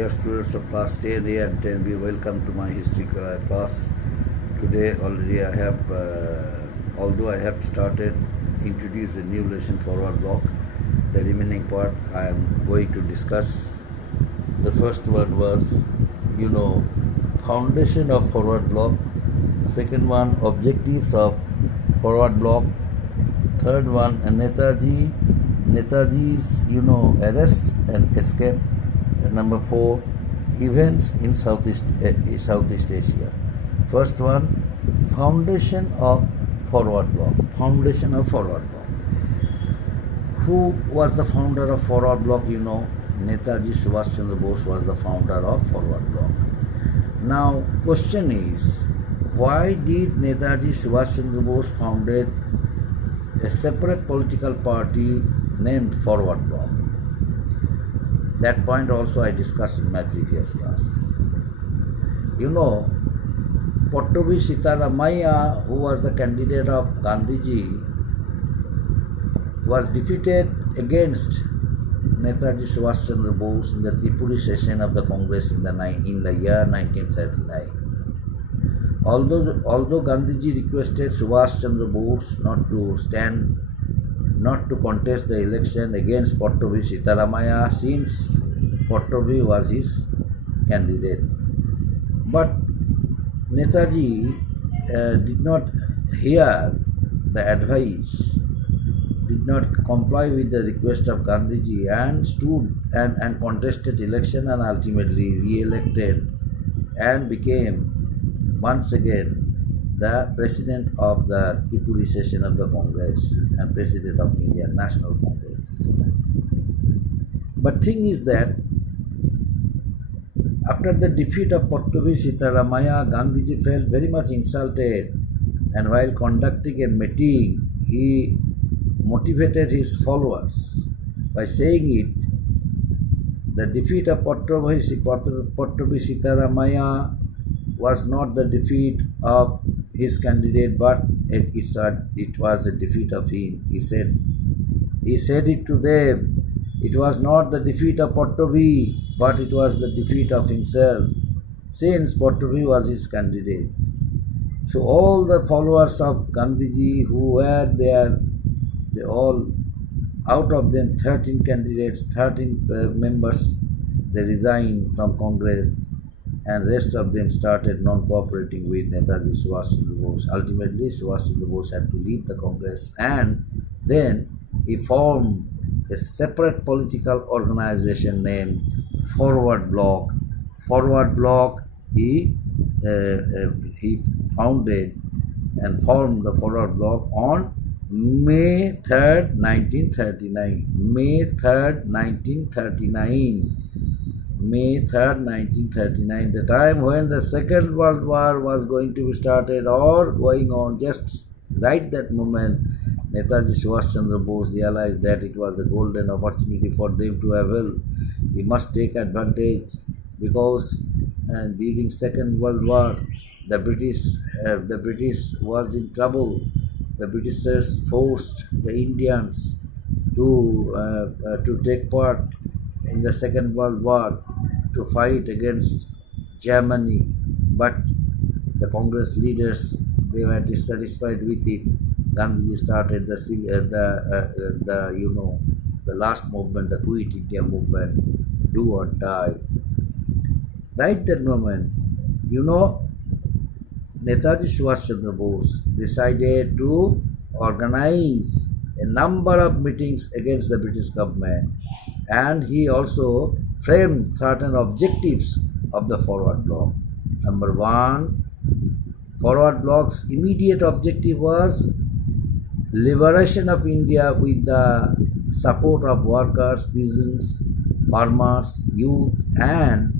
Dear students of class 10A and 10B, welcome to my history class. Today already I have, although I have started introduce a new lesson forward block, the remaining part I am going to discuss. The first one was, foundation of forward block. Second one, objectives of forward block. Third one, Netaji's, arrest and escape. Number 4, events in Southeast Asia. First one, foundation of forward block. Foundation of forward block. Who was the founder of forward block? Netaji Subhash Chandra Bose was the founder of forward block. Now, question is, why did Netaji Subhash Chandra Bose founded a separate political party named Forward Bloc? That point also I discussed in my previous class. Pattabhi Sitaramaiah, who was the candidate of Gandhiji, was defeated against Netaji Subhash Chandra Bose in the Tripura session of the Congress in the year 1939. Although Gandhiji requested Subhash Chandra Bose not to contest the election against Pattabhi Sitaramaiah, since Pattabhi was his candidate. But Netaji did not hear the advice, did not comply with the request of Gandhiji, and stood and contested election and ultimately re-elected and became once again the president of the Tripura session of the Congress and president of Indian National Congress. But thing is that after the defeat of Pattabhi Sitaramaiah, Gandhiji felt very much insulted, and while conducting a meeting, he motivated his followers by saying it, the defeat of Pattabhi Sitaramaiah was not the defeat of his candidate, but it was a defeat of him. He said it to them, it was not the defeat of Pattabhi, but it was the defeat of himself, since Pattabhi was his candidate. So all the followers of Gandhiji who were there, they all, out of them 13 candidates, 13 members, they resigned from Congress, and rest of them started non-cooperating with Netaji Subhash Chandra Bose. Ultimately, Subhash Chandra Bose had to leave the Congress, and then he formed a separate political organization named Forward Bloc. Forward Bloc, he founded and formed the Forward Bloc on May 3rd, 1939. May 3rd, 1939. May 3rd, 1939, the time when the Second World War was going to be started or going on. Just right that moment, Netaji Subhash Chandra Bose realized that it was a golden opportunity for them to avail. He must take advantage, because during Second World War, the British was in trouble. The Britishers forced the Indians to take part in the Second World War to fight against Germany, but the Congress leaders, they were dissatisfied with it. Gandhiji started the last movement, the Quit India movement, do or die. Right that moment, Netaji Subhash Chandra Bose decided to organize a number of meetings against the British government, and he also framed certain objectives of the Forward Bloc. Number 1, Forward Bloc's immediate objective was liberation of India with the support of workers, peasants, farmers, youth, and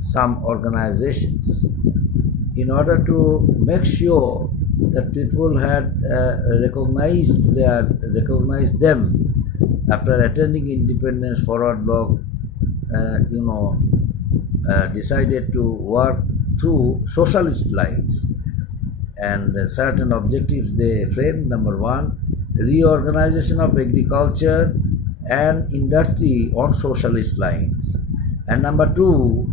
some organizations, in order to make sure that people had recognized them. After attending independence, Forward Bloc, decided to work through socialist lines, and certain objectives they framed. Number 1, reorganization of agriculture and industry on socialist lines. And number two,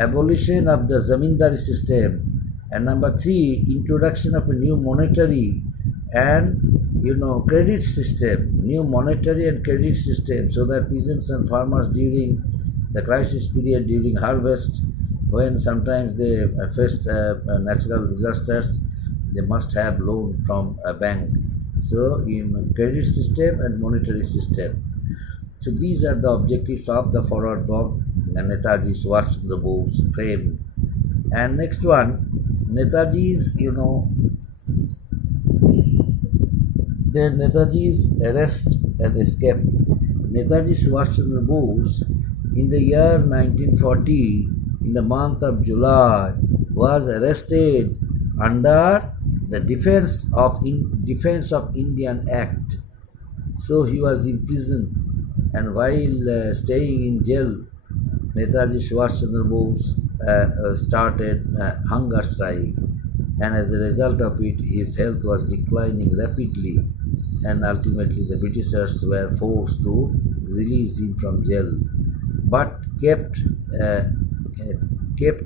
abolition of the zamindari system. And number three, introduction of a new monetary and credit system, new monetary and credit system, so that peasants and farmers during the crisis period, during harvest, when sometimes they faced natural disasters, they must have loan from a bank. So, in credit system and monetary system. So these are the objectives of the forward block and Netaji Subhash Chandra Bose frame. And next one, Netaji's, Netaji's arrest and escape. Netaji Subhash Chandra Bose, in the year 1940, in the month of July, was arrested under the Defense of Indian Act. So he was imprisoned, and while staying in jail, Netaji Subhash Chandra Bose started hunger strike, and as a result of it, his health was declining rapidly, and ultimately the Britishers were forced to release him from jail, but kept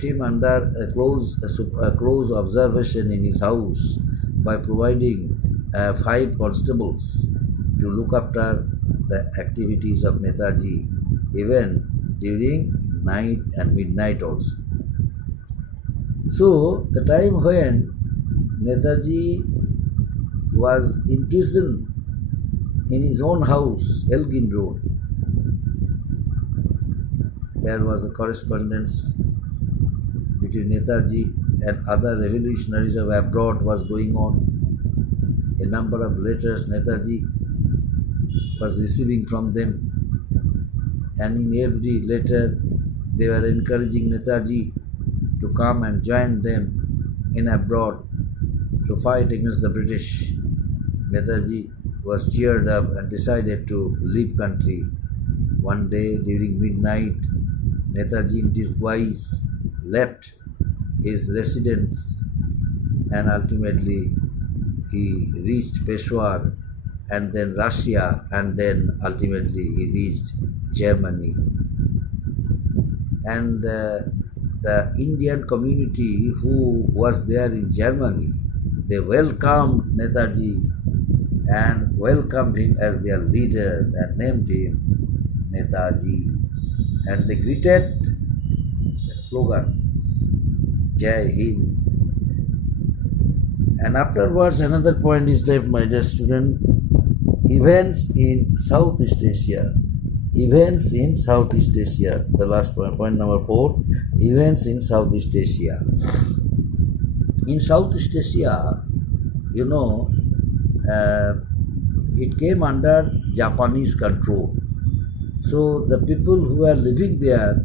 him under a close observation in his house by providing 5 constables to look after the activities of Netaji, even during night and midnight also. So, the time when Netaji was imprisoned in his own house, Elgin Road, there was a correspondence between Netaji and other revolutionaries of abroad was going on. A number of letters Netaji was receiving from them, and in every letter they were encouraging Netaji to come and join them in abroad to fight against the British. Netaji was cheered up and decided to leave country. One day during midnight, Netaji in disguise left his residence, and ultimately he reached Peshawar, and then Russia, and then ultimately he reached Germany. And the Indian community who was there in Germany, they welcomed Netaji and welcomed him as their leader and named him Netaji. And they greeted the slogan, Jai Hind. And afterwards, another point is that, my dear student, events in Southeast Asia. Events in Southeast Asia. The last point number 4, events in Southeast Asia. In Southeast Asia, it came under Japanese control. So the people who are living there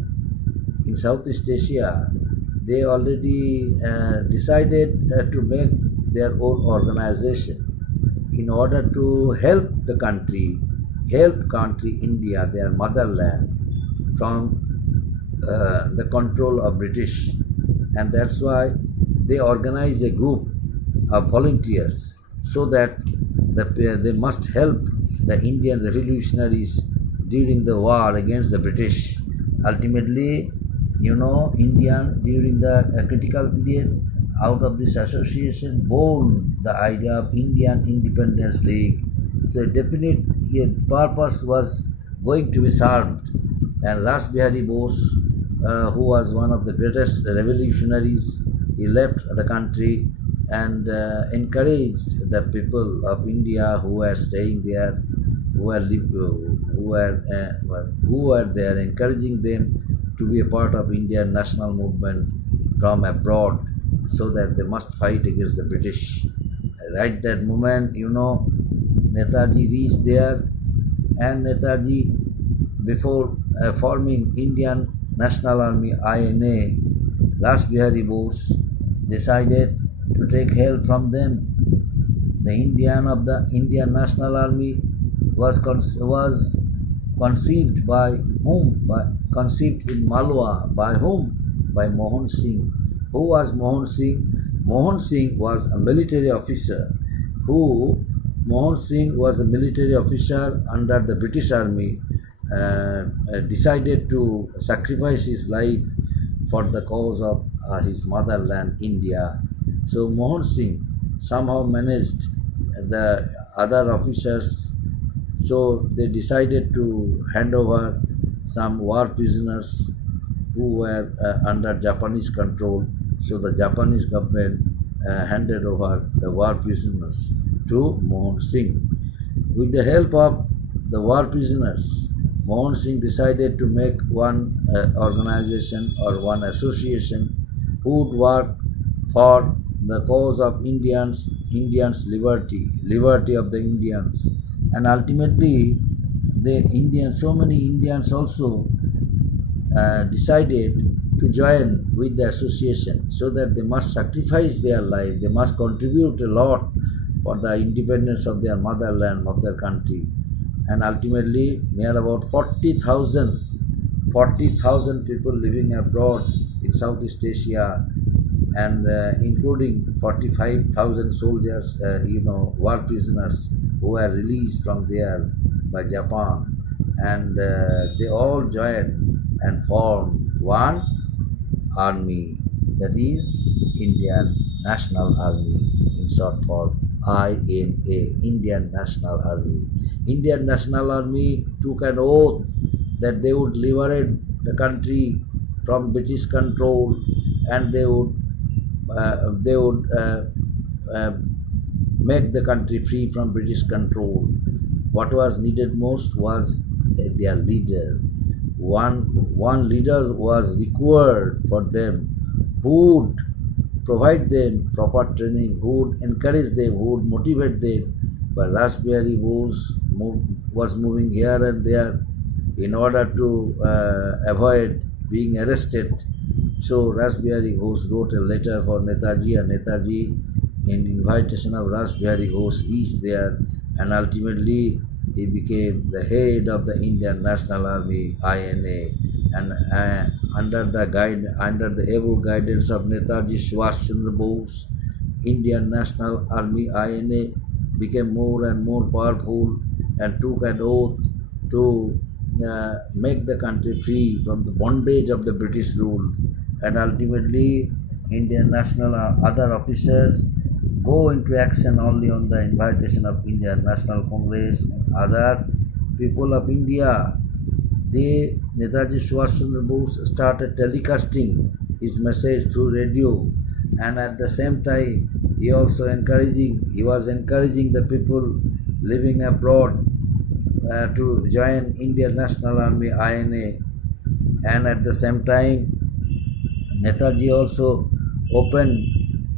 in Southeast Asia, they already decided to make their own organization in order to help country India, their motherland, from the control of British. And that's why they organize a group of volunteers so that they must help the Indian revolutionaries during the war against the British. Ultimately, India during the critical period, out of this association born the idea of Indian Independence League. So a definite purpose was going to be served, and Ras Bihari Bose, who was one of the greatest revolutionaries, he left the country and encouraged the people of India who were staying there, who were there, encouraging them to be a part of Indian national movement from abroad, so that they must fight against the British. Right that moment, Netaji reached there, and Netaji, before forming Indian National Army INA, Ras Bihari Bose decided to take help from them. The Indian National Army was conceived by whom? Conceived in Malwa. By whom? By Mohan Singh. Who was Mohan Singh? Mohan Singh was a military officer who Mohan Singh was a military officer under the British Army, decided to sacrifice his life for the cause of his motherland, India. So Mohan Singh somehow managed the other officers, so they decided to hand over some war prisoners who were under Japanese control. So the Japanese government handed over the war prisoners to Mohan Singh. With the help of the war prisoners, Mohan Singh decided to make one organization or one association who would work for the cause of Indians' liberty of the Indians, and ultimately, so many Indians also decided to join with the association, so that they must sacrifice their life, they must contribute a lot for the independence of their motherland, of their country. And ultimately, near about 40,000 people living abroad in Southeast Asia, and including 45,000 soldiers, war prisoners who were released from there by Japan, and they all joined and formed one army, that is Indian National Army, in short form INA, Indian National Army. Indian National Army took an oath that they would liberate the country from British control, and they would make the country free from British control. What was needed most was their leader. One leader was required for them, who would provide them proper training, who would encourage them, who would motivate them. But Rasbihari Bose was moving here and there in order to avoid being arrested. So Rasbihari Ghosh wrote a letter for Netaji, and Netaji, in invitation of Rasbihari Ghosh, reached there, and ultimately he became the head of the Indian National Army, INA, and under the able guidance of Netaji Subhash Chandra Bose, Indian National Army, INA, became more and more powerful and took an oath to make the country free from the bondage of the British rule. And ultimately, Indian National other officers go into action only on the invitation of Indian National Congress and other people of India. Netaji Subhash Chandra Bose started telecasting his message through radio, and at the same time he was encouraging the people living abroad to join Indian National Army, INA, and at the same time Netaji also opened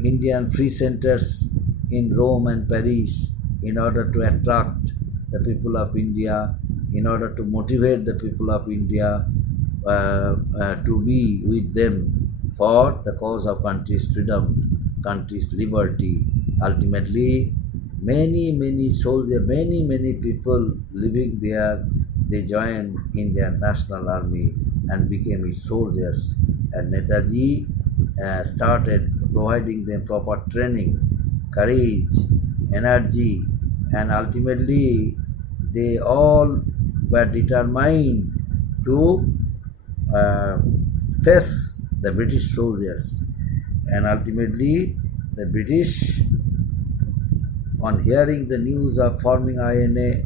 Indian free centers in Rome and Paris in order to attract the people of India, in order to motivate the people of India to be with them for the cause of country's freedom, country's liberty. Ultimately, many soldiers, many people living there, they joined Indian National Army and became its soldiers. And Netaji started providing them proper training, courage, energy, and ultimately they all were determined to face the British soldiers. And ultimately the British, on hearing the news of forming INA,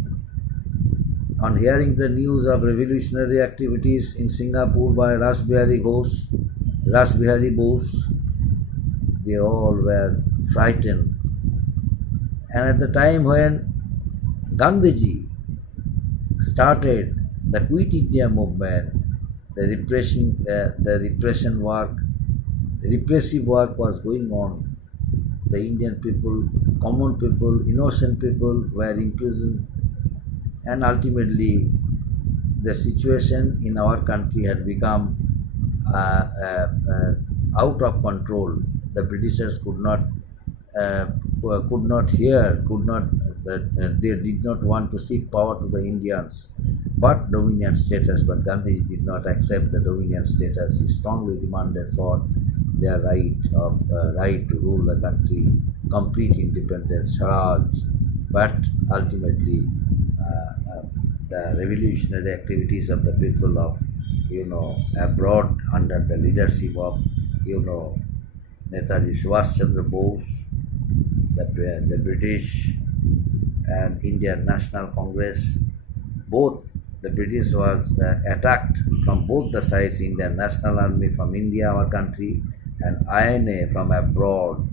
on hearing the news of revolutionary activities in Singapore by Rasbihari Bose, they all were frightened. And at the time when Gandhiji started the Quit India movement, the repressive work was going on. The Indian people, common people, innocent people were imprisoned, and ultimately the situation in our country had become out of control. The Britishers could not they did not want to cede power to the Indians, but dominion status. But Gandhi did not accept the dominion status. He strongly demanded for their right to rule the country, complete independence, Swaraj. but ultimately the revolutionary activities of the people of abroad under the leadership of Netaji Subhash Chandra Bose, the British and Indian National Congress, both the British was attacked from both the sides, Indian National Army from India, our country, and INA from abroad,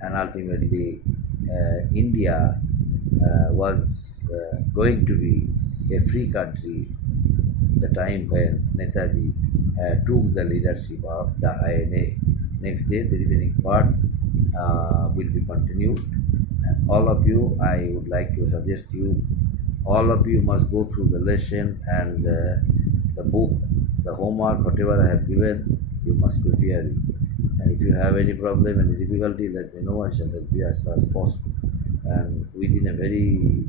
and ultimately India was going to be a free country the time when Netaji took the leadership of the INA. Next day, the remaining part will be continued. And all of you, I would like to suggest you, all of you must go through the lesson and the book, the homework, whatever I have given, you must prepare it. And if you have any problem, any difficulty, let me know. I shall help you as far as possible. And within a very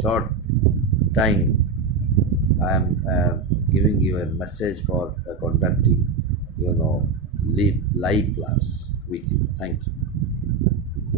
short time, I am giving you a message for conducting, live class with you. Thank you.